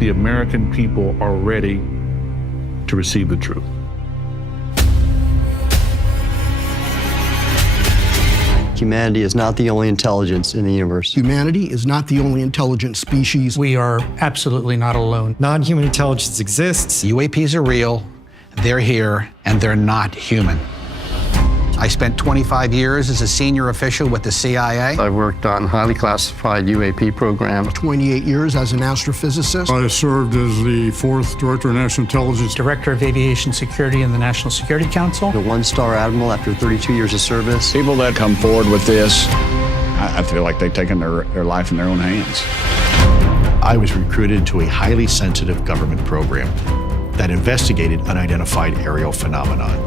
the American people are ready to receive the truth. Humanity is not the only intelligence in the universe. Humanity is not the only intelligent species. We are absolutely not alone. Non-human intelligence exists. UAPs are real, they're here, and they're not human. I spent 25 years as a senior official with the CIA. I've worked on highly classified UAP programs. 28 years as an astrophysicist. I served as the 4th Director of National Intelligence. Director of Aviation Security in the National Security Council. A one-star admiral after 32 years of service. People that come forward with this, I feel like they've taken their life in their own hands. I was recruited to a highly sensitive government program that investigated unidentified aerial phenomenon.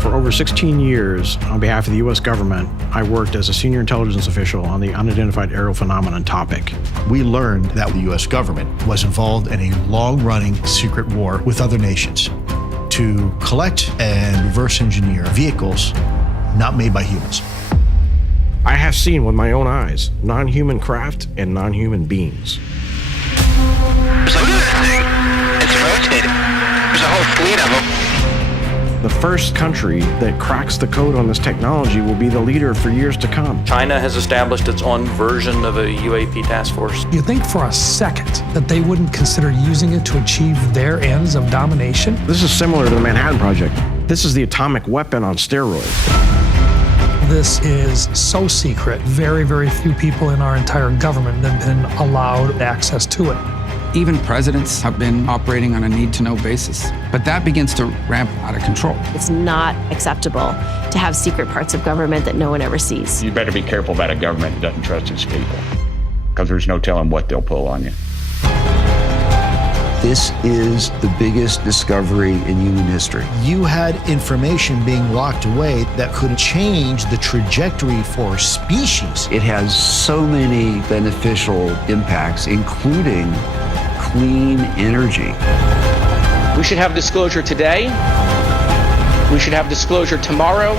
For over 16 years, on behalf of the U.S. government, I worked as a senior intelligence official on the unidentified aerial phenomenon topic. We learned that the U.S. government was involved in a long-running secret war with other nations to collect and reverse engineer vehicles not made by humans. I have seen with my own eyes non-human craft and non-human beings. So look at that thing. It's rotating. There's a whole fleet of them. The first country that cracks the code on this technology will be the leader for years to come. China has established its own version of a UAP task force. You think for a second that they wouldn't consider using it to achieve their ends of domination? This is similar to the Manhattan Project. This is the atomic weapon on steroids. This is so secret, very, very few people in our entire government have been allowed access to it. Even presidents have been operating on a need-to-know basis, but that begins to ramp out of control. It's not acceptable to have secret parts of government that no one ever sees. You better be careful about a government that doesn't trust its people, because there's no telling what they'll pull on you. This is the biggest discovery in human history. You had information being locked away that could change the trajectory for species. It has so many beneficial impacts, including clean energy. We should have disclosure today. We should have disclosure tomorrow.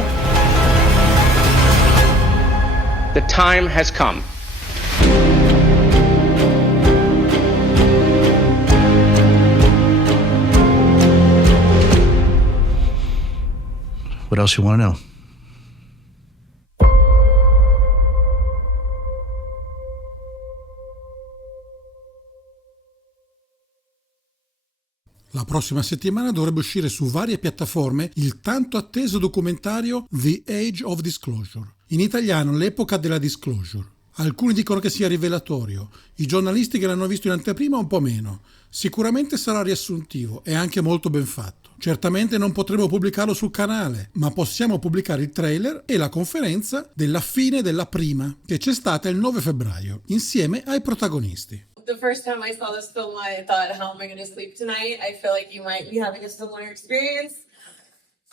The time has come. What else you want to know? La prossima settimana dovrebbe uscire su varie piattaforme il tanto atteso documentario The Age of Disclosure. In italiano, l'epoca della disclosure. Alcuni dicono che sia rivelatorio, i giornalisti che l'hanno visto in anteprima un po' meno. Sicuramente sarà riassuntivo e anche molto ben fatto. Certamente non potremo pubblicarlo sul canale, ma possiamo pubblicare il trailer e la conferenza della fine della prima, che c'è stata il 9 febbraio, insieme ai protagonisti. The first time I saw this film, I thought, how am I going to sleep tonight? I feel like you might be having a similar experience.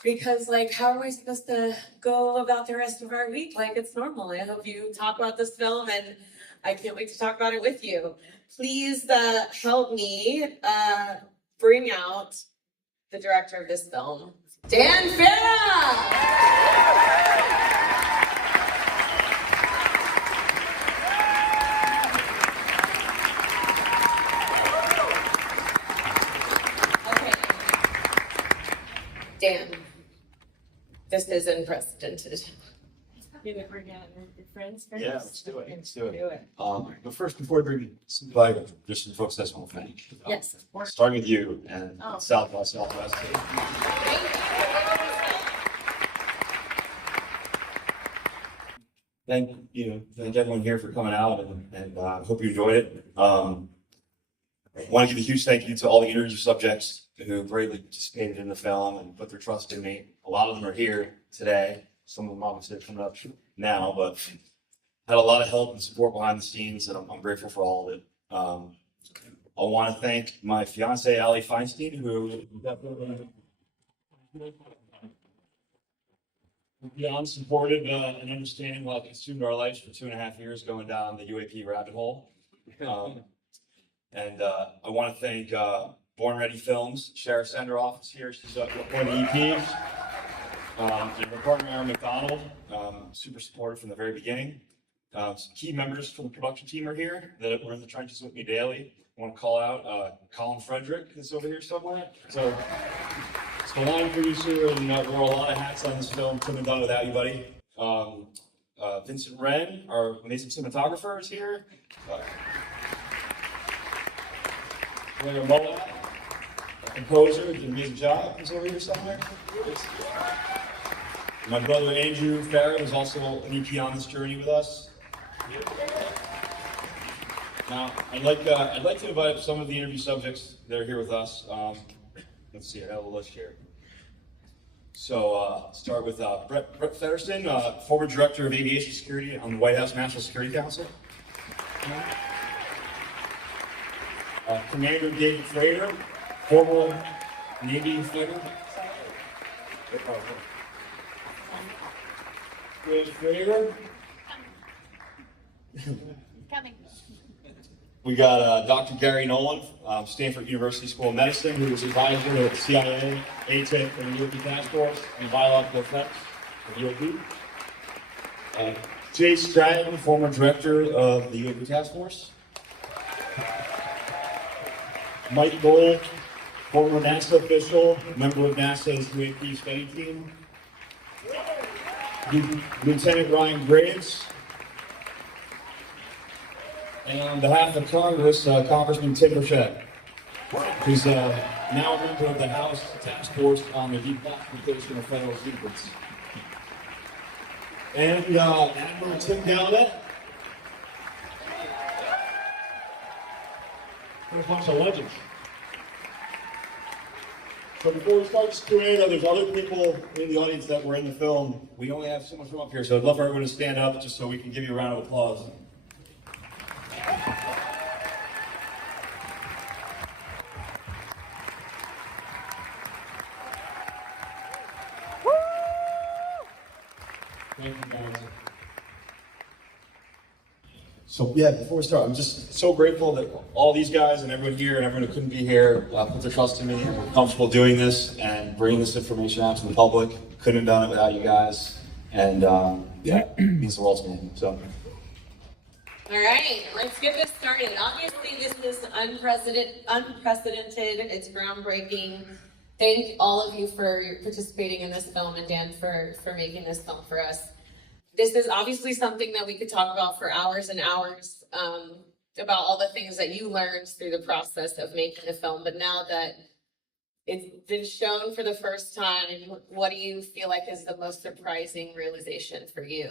Because, like, how are we supposed to go about the rest of our week like it's normal? I hope you talk about this film, and I can't wait to talk about it with you. Please help me bring out the director of this film, Dan Farah! Dan, this is unprecedented. We're getting your friends first? Yeah, let's do it. Let's do it. But first, before we invite just some folks that's want to thank. Yes, of course. Starting with you and South by Southwest. Thank everyone here for coming out, and hope you enjoyed it. I want to give a huge thank you to all the interview subjects who bravely participated in the film and put their trust in me. A lot of them are here today. Some of them obviously are coming up now, but had a lot of help and support behind the scenes, and I'm grateful for all of it. I want to thank my fiance, Allie Feinstein, who beyond supportive and understanding while consumed our lives for 2.5 years going down the UAP rabbit hole. And I want to thank Born Ready Films, Sheriff Senderoff is here. She's one of the EPs. And my partner, Aaron McDonald, super supportive from the very beginning. Some key members from the production team are here that were in the trenches with me daily. I want to call out Colin Frederick, who's over here somewhere. So, it's the line producer and wore a lot of hats on this film. Couldn't have done without you, buddy. Vincent Wren, our amazing cinematographer, is here. Blair Mollett, a composer, did an amazing job. He's over here somewhere. My brother Andrew Farrell is also an EP on this journey with us. Now, I'd like to invite up some of the interview subjects that are here with us. Let's see, I have a list here. So, start with Brett Federson, former director of aviation security on the White House National Security Council. Commander David Frater, former Navy fighter. David Frater. Coming. We got Dr. Gary Nolan, Stanford University School of Medicine, who was advisor of the CIA, ATIC, and the UAP Task Force on biological effects of UAP. Jay Stratton, former director of the UAP Task Force. Mike Gold, former NASA official, member of NASA's UAP study team. Lieutenant Ryan Graves. And on behalf of Congress, Congressman Tim Burchett, who's now a member of the House Task Force on the Declassification of Federal Secrets. And Admiral Tim Gallaudet. There's a bunch of legends. So before we start this Q&A, there's other people in the audience that were in the film. We only have so much room up here, so I'd love for everyone to stand up just so we can give you a round of applause. Thank you, guys. So yeah, before we start, I'm just so grateful that all these guys and everyone here and everyone who couldn't be here put their trust in me and were comfortable doing this and bringing this information out to the public. Couldn't have done it without you guys, and yeah, it means the world to me. So. All right, let's get this started. Obviously, this is unprecedented. It's groundbreaking. Thank all of you for participating in this film, and Dan for making this film for us. This is obviously something that we could talk about for hours and hours, about all the things that you learned through the process of making the film. But now that it's been shown for the first time, what do you feel like is the most surprising realization for you?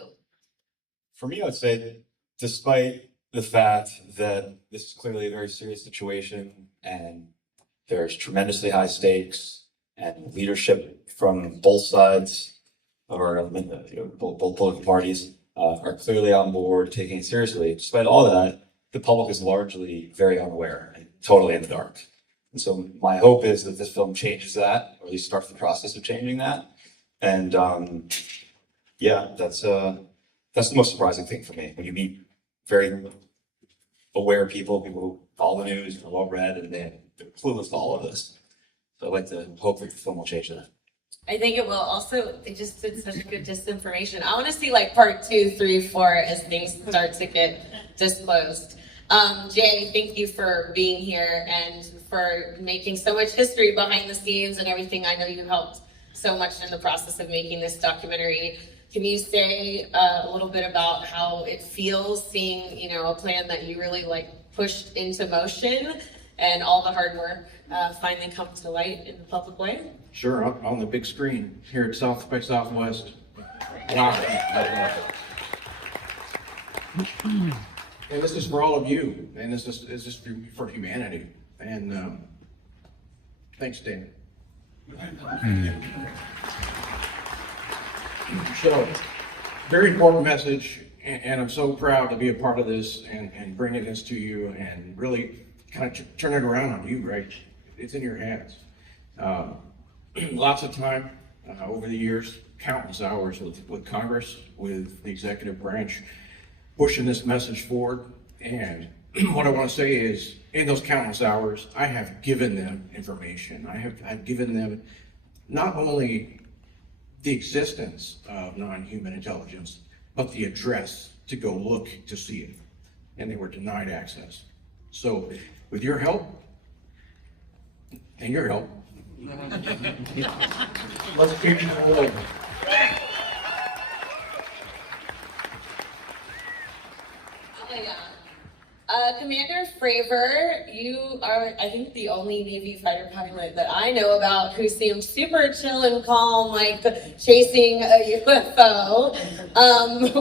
For me, I would say, despite the fact that this is clearly a very serious situation and there's tremendously high stakes and leadership from both sides of our both political parties are clearly on board, taking it seriously. Despite all of that, the public is largely very unaware and totally in the dark. And so my hope is that this film changes that, or at least starts the process of changing that. And yeah, that's the most surprising thing for me. When you meet very aware people who follow the news, are well read, and they're clueless to all of this. So I'd like to hope that the film will change that. I think it will. Also, it just did such good disinformation. I want to see like part 2, 3, 4 as things start to get disclosed. Jay, thank you for being here and for making so much history behind the scenes and everything. I know you helped so much in the process of making this documentary. Can you say a little bit about how it feels seeing, a plan that you really pushed into motion and all the hard work finally come to light in the public way? Sure, on the big screen here at South by Southwest. Wow. And this is for all of you, and this is for humanity. And thanks, Dan. So, very important message, and I'm so proud to be a part of this and bringing this to you and really kind of turn it around on you, right? It's in your hands. Lots of time over the years, countless hours with Congress, with the executive branch, pushing this message forward. And what I want to say is, in those countless hours, I have given them information. I've given them not only the existence of non-human intelligence, but the address to go look to see it, and they were denied access. So with your help, and your help, let's keep it rolling. Commander Fravor, you are, I think, the only Navy fighter pilot that I know about who seemed super chill and calm, like chasing a UFO.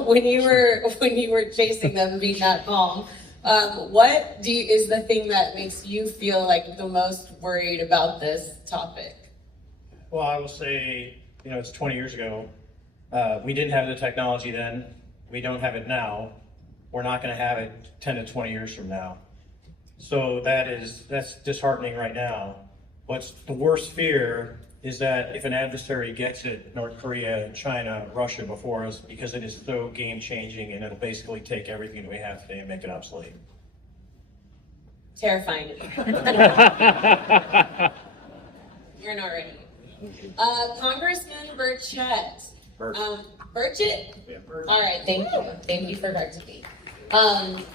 When you were chasing them, being that calm, what is the thing that makes you feel like the most worried about this topic? Well, I will say, it's 20 years ago. We didn't have the technology then. We don't have it now. We're not going to have it 10 to 20 years from now. So that's disheartening right now. What's the worst fear is that if an adversary gets it, North Korea, China, Russia before us, because it is so game changing and it'll basically take everything that we have today and make it obsolete. Terrifying. You're not ready. Congressman Burchett. Burchett? Yeah, Burchett. All right, thank you. Thank you for correcting me.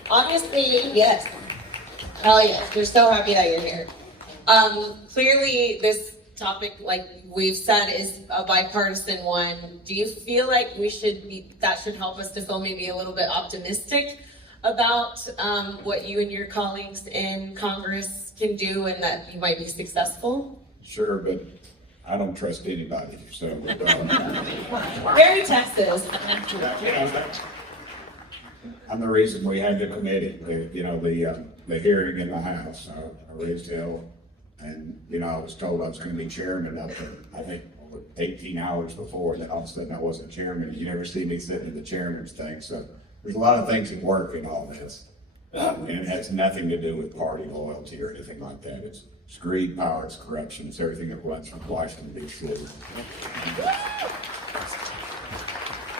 Obviously, yes. Hell yes, we're so happy that you're here. Clearly, this topic, like we've said, is a bipartisan one. Do you feel like that should help us to feel maybe a little bit optimistic about what you and your colleagues in Congress can do and that you might be successful? Sure, but I don't trust anybody, so. Very Texas. I'm the reason we had the committee, the hearing in the House. I raised hell, and I was told I was going to be chairman up to, I think, 18 hours before, and then all of a sudden I wasn't chairman. You never see me sitting in the chairman's thing, so there's a lot of things that work in all this, and it has nothing to do with party loyalty or anything like that. It's greed, power, it's corruption, it's everything that runs from Washington, D.C.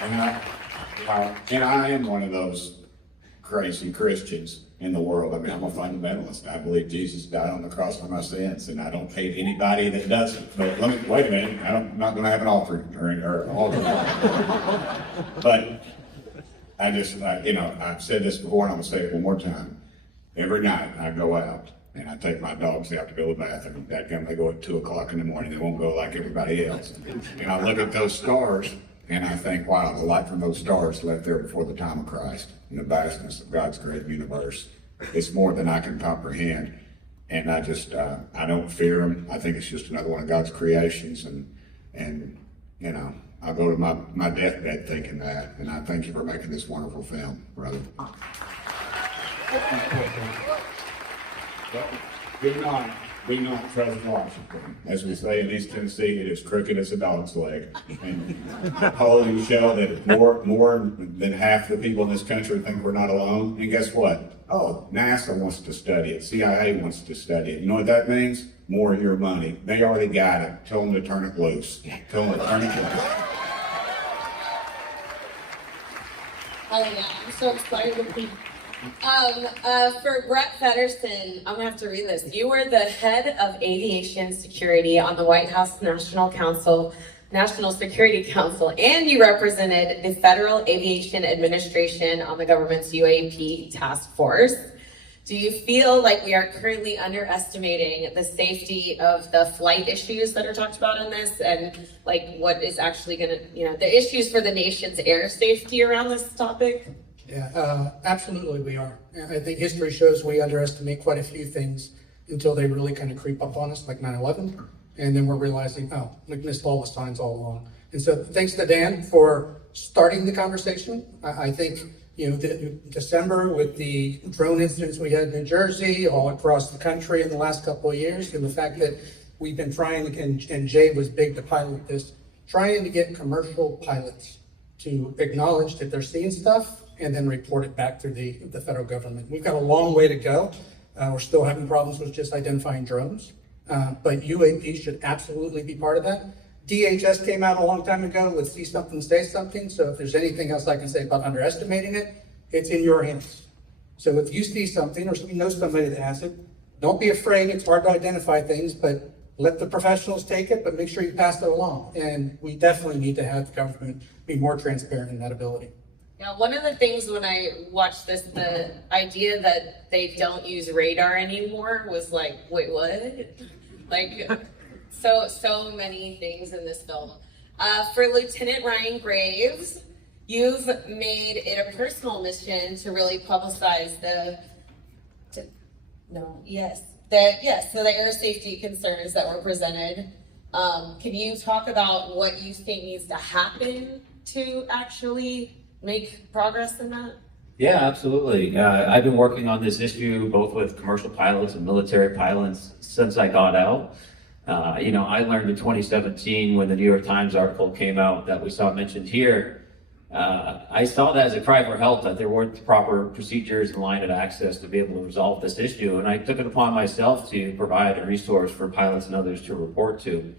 And I am one of those crazy Christians in the world. I mean, I'm a fundamentalist. I believe Jesus died on the cross for my sins, and I don't hate anybody that doesn't. But wait a minute, I'm not going to have an offering or altar. But I've said this before, and I'm going to say it one more time. Every night I go out and I take my dogs out to go to the bathroom. Dadgum, they go at 2 o'clock in the morning. They won't go like everybody else. And I look at those stars. And I think, wow, the light from those stars left there before the time of Christ, and the vastness of God's great universe. It's more than I can comprehend. And I don't fear them. I think it's just another one of God's creations. And I'll go to my deathbed thinking that. And I thank you for making this wonderful film, brother. Be not trust Washington. As we say in East Tennessee, it is crooked as a dog's leg. And polling show that more than half the people in this country think we're not alone. And guess what? Oh, NASA wants to study it. CIA wants to study it. You know what that means? More of your money. They already got it. Tell them to turn it loose. Tell them to turn it loose. Oh yeah, I'm so excited to be. For Brett Feddersen, I'm gonna have to read this. You were the head of aviation security on the White House National Security Council, and you represented the Federal Aviation Administration on the government's UAP task force. Do you feel like we are currently underestimating the safety of the flight issues that are talked about in this, and like what is actually gonna, the issues for the nation's air safety around this topic? Yeah, absolutely we are. I think history shows we underestimate quite a few things until they really kind of creep up on us, like 9/11, and then we're realizing, oh, we missed all the signs all along. And so thanks to Dan for starting the conversation. I think, December with the drone incidents we had in New Jersey, all across the country in the last couple of years, and the fact that we've been trying, and Jay was big to pilot this, trying to get commercial pilots to acknowledge that they're seeing stuff and then report it back to the federal government. We've got a long way to go. We're still having problems with just identifying drones, but UAP should absolutely be part of that. DHS came out a long time ago with see something, say something. So if there's anything else I can say about underestimating it, it's in your hands. So if you see something or you know somebody that has it, don't be afraid. It's hard to identify things, but let the professionals take it, but make sure you pass it along. And we definitely need to have the government be more transparent in that ability. Yeah, one of the things when I watched this, the idea that they don't use radar anymore was like, wait, what? Like, so many things in this film. For Lieutenant Ryan Graves, you've made it a personal mission to really publicize the air safety concerns that were presented. Can you talk about what you think needs to happen to actually make progress in that? Yeah, absolutely. I've been working on this issue both with commercial pilots and military pilots since I got out. I learned in 2017 when the New York Times article came out that we saw mentioned here. I saw that as a cry for help, that there weren't the proper procedures and line of access to be able to resolve this issue. And I took it upon myself to provide a resource for pilots and others to report to.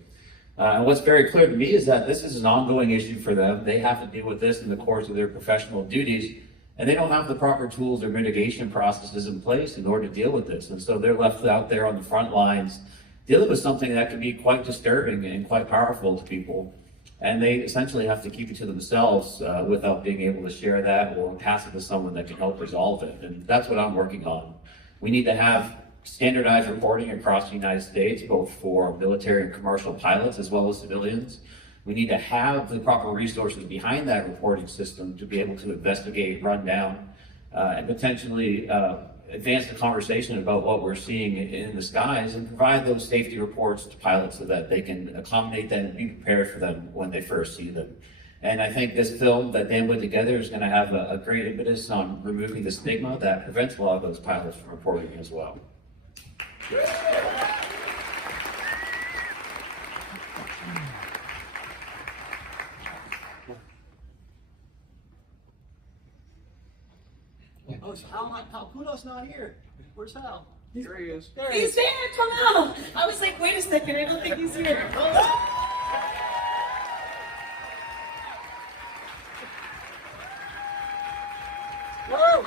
And what's very clear to me is that this is an ongoing issue for them. They have to deal with this in the course of their professional duties, and they don't have the proper tools or mitigation processes in place in order to deal with this. And so they're left out there on the front lines dealing with something that can be quite disturbing and quite powerful to people. And they essentially have to keep it to themselves without being able to share that or pass it to someone that can help resolve it. And that's what I'm working on. We need to have standardized reporting across the United States, both for military and commercial pilots as well as civilians. We need to have the proper resources behind that reporting system to be able to investigate, run down, and potentially advance the conversation about what we're seeing in the skies and provide those safety reports to pilots so that they can accommodate them and be prepared for them when they first see them. And I think this film that Dan put together is going to have a great impetus on removing the stigma that prevents a lot of those pilots from reporting as well. Oh, Hal Kudo's not here. Where's Hal? There he is. He's there, come out. I was like, wait a second, I don't think he's here. Whoa!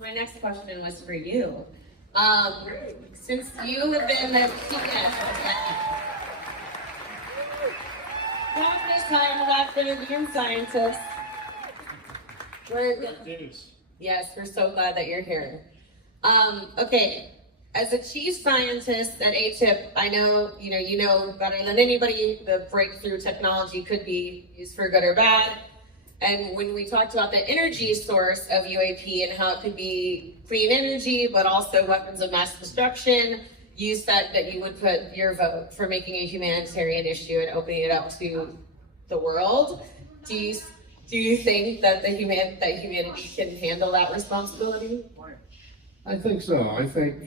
My next question was for you. Since you have been the this time after being scientists, yes, we're so glad that you're here. Okay, as a chief scientist at ATIP, I know you know better than anybody the breakthrough technology could be used for good or bad. And when we talked about the energy source of UAP and how it could be clean energy, but also weapons of mass destruction, you said that you would put your vote for making a humanitarian issue and opening it up to the world. Do you think that humanity can handle that responsibility? I think so. I think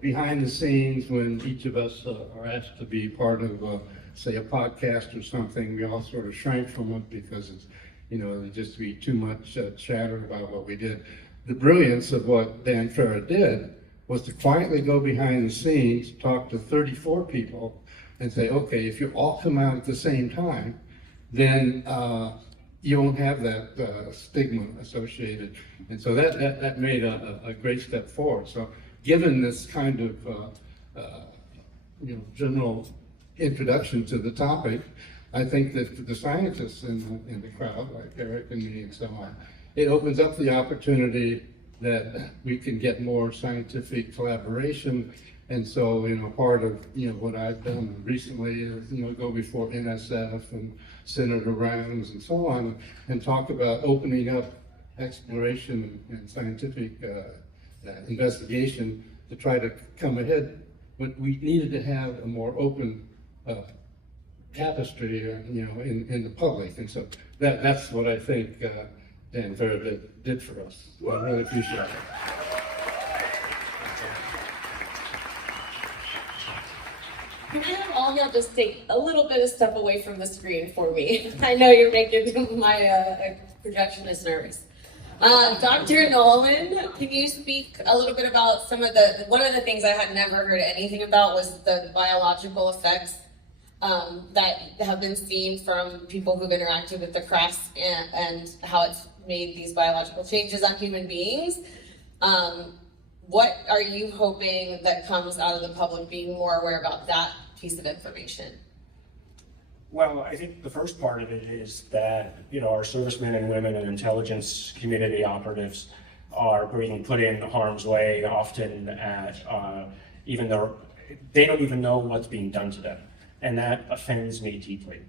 behind the scenes, when each of us are asked to be part of say a podcast or something, we all sort of shrank from it because it's, there'd just be too much chatter about what we did. The brilliance of what Dan Farah did was to quietly go behind the scenes, talk to 34 people, and say, okay, if you all come out at the same time, then you won't have that stigma associated. And so that made a great step forward. So given this kind of general introduction to the topic, I think that the scientists in the crowd, like Eric and me and so on, it opens up the opportunity that we can get more scientific collaboration. And so, part of what I've done recently is go before NSF and Senator Rounds and so on, and talk about opening up exploration and scientific investigation to try to come ahead. But we needed to have a more open tapestry, in the public, and so that's what I think Dan Farah did for us. I really appreciate it. Can I have all y'all just take a little bit of step away from the screen for me? I know you're making my projectionist nervous. Dr. Nolan, can you speak a little bit about one of the things I had never heard anything about was the biological effects that have been seen from people who've interacted with the crafts and how it's made these biological changes on human beings. What are you hoping that comes out of the public being more aware about that piece of information? Well, I think the first part of it is that, our servicemen and women and intelligence community operatives are being put in harm's way often at, even though they don't even know what's being done to them. And that offends me deeply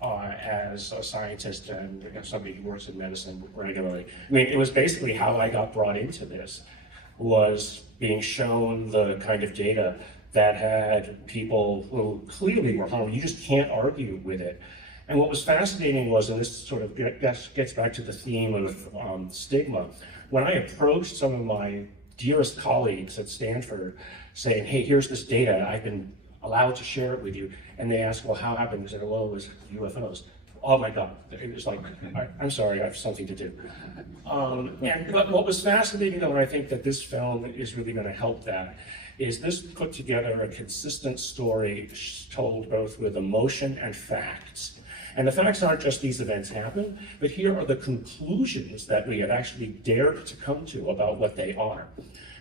as a scientist and somebody who works in medicine regularly. I mean, it was basically how I got brought into this, was being shown the kind of data that had people who clearly were harmed. You just can't argue with it. And what was fascinating was, and this sort of gets back to the theme of stigma, when I approached some of my dearest colleagues at Stanford saying, hey, here's this data, I've been allowed to share it with you, and they asked, well, how happened? They said, well, it was UFOs. Oh my God, it was like, I'm sorry, I have something to do. But what was fascinating though, and I think that this film is really gonna help that, is this put together a consistent story told both with emotion and facts. And the facts aren't just these events happen, but here are the conclusions that we have actually dared to come to about what they are.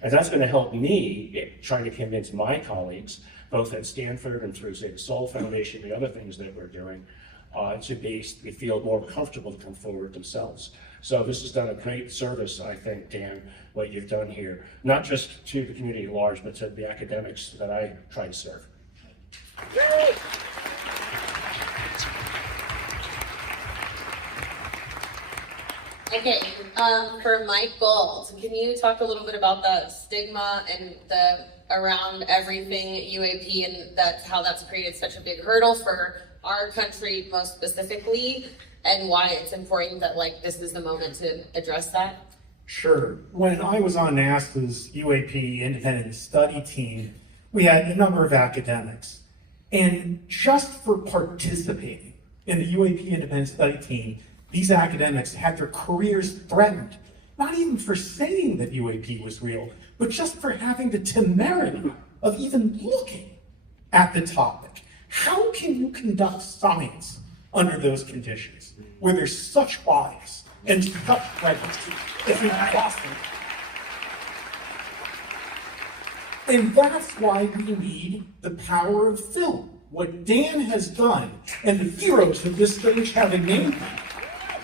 And that's going to help me trying to convince my colleagues, both at Stanford and through, say, the Soul Foundation, the other things that we're doing, to feel more comfortable to come forward themselves. So this has done a great service, I think, Dan, what you've done here, not just to the community at large, but to the academics that I try to serve. Okay, for Mike Gold, can you talk a little bit about the stigma and around everything UAP and how that's created such a big hurdle for our country most specifically, and why it's important that this is the moment to address that? Sure. When I was on NASA's UAP independent study team, we had a number of academics, and just for participating in the UAP independent study team, these academics had their careers threatened, not even for saying that UAP was real, but just for having the temerity of even looking at the topic. How can you conduct science under those conditions, where there's such bias and such prejudice? It's impossible. And that's why we need the power of film. What Dan has done, and the heroes of this stage have named him,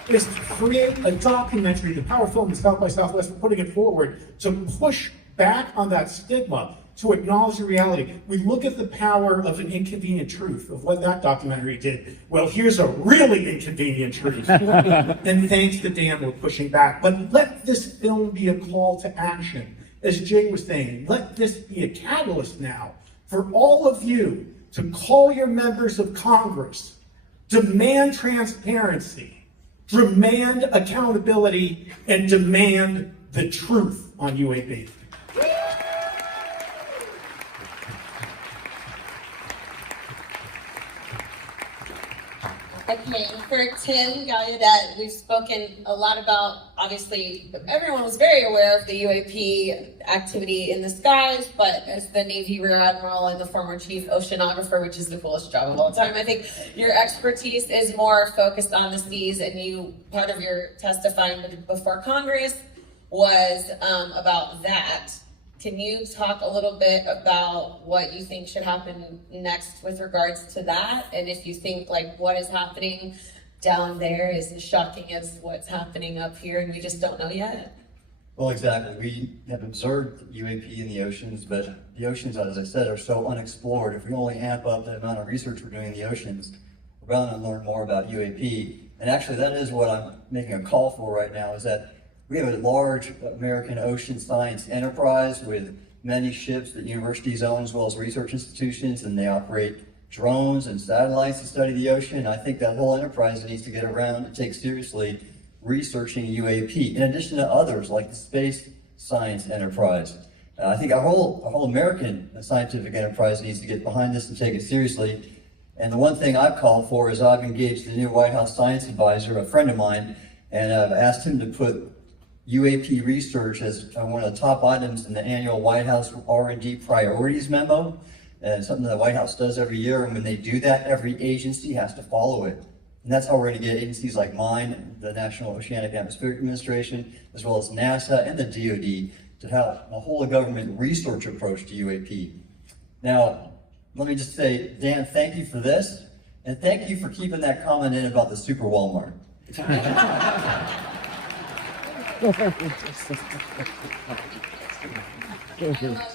is to create a documentary, the Power Film and South by Southwest for putting it forward, to push back on that stigma, to acknowledge the reality. We look at the power of an inconvenient truth, of what that documentary did. Well, here's a really inconvenient truth. And thanks to Dan, we're pushing back. But let this film be a call to action. As Jay was saying, let this be a catalyst now for all of you to call your members of Congress, demand transparency, demand accountability, and demand the truth on UAP. Okay, for Tim Gallaudet, we've spoken a lot about, obviously, everyone was very aware of the UAP activity in the skies, but as the Navy Rear Admiral and the former Chief Oceanographer, which is the coolest job of all time, I think your expertise is more focused on the seas, and part of your testifying before Congress was about that. Can you talk a little bit about what you think should happen next with regards to that? And if you think what is happening down there is as shocking as what's happening up here and we just don't know yet? Well, exactly. We have observed UAP in the oceans, but the oceans, as I said, are so unexplored. If we only amp up the amount of research we're doing in the oceans, we're bound to learn more about UAP. And actually, that is what I'm making a call for right now, is that we have a large American ocean science enterprise with many ships that universities own as well as research institutions, and they operate drones and satellites to study the ocean. I think that whole enterprise needs to get around and take seriously researching UAP, in addition to others like the space science enterprise. I think our whole American scientific enterprise needs to get behind this and take it seriously. And the one thing I've called for is I've engaged the new White House science advisor, a friend of mine, and I've asked him to put UAP research as one of the top items in the annual White House R&D priorities memo, and something the White House does every year. And when they do that, every agency has to follow it. And that's how we're going to get agencies like mine, the National Oceanic and Atmospheric Administration, as well as NASA and the DoD, to have a whole of government research approach to UAP. Now, let me just say, Dan, thank you for this. And thank you for keeping that comment in about the Super Walmart. I love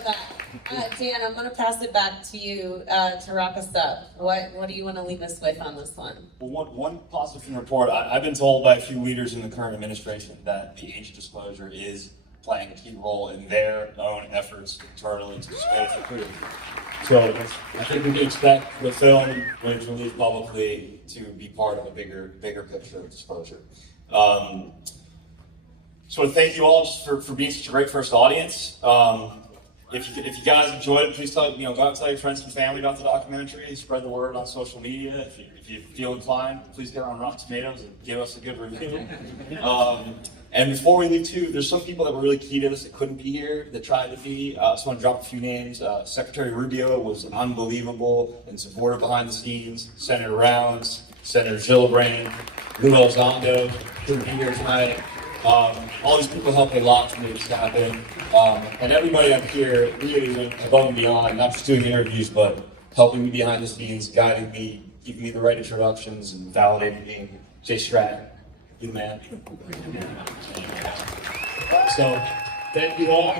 that. Dan, I'm going to pass it back to you to wrap us up. What do you want to leave us with on this one? Well, one positive thing to report, I've been told by a few leaders in the current administration that the age of disclosure is playing a key role in their own efforts internally to disclose the truth. So I think we can expect the film, when it's released publicly, to be part of a bigger picture of disclosure. So thank you all just for being such a great first audience. If you guys enjoyed it, please go out and tell your friends and family about the documentary. Spread the word on social media. If you feel inclined, please get on Rotten Tomatoes and give us a good review. And before we leave too, there's some people that were really key to this that couldn't be here, that tried to be. I just want to drop a few names. Secretary Rubio was unbelievable and supportive behind the scenes. Senator Rounds, Senator Gillibrand, Lou Elizondo, couldn't be here tonight. All these people helped a lot to make this happen. And everybody up here really went above and beyond, not just doing interviews, but helping me behind the scenes, guiding me, giving me the right introductions, and validating me. Jay Stratton, you the man. So, thank you all.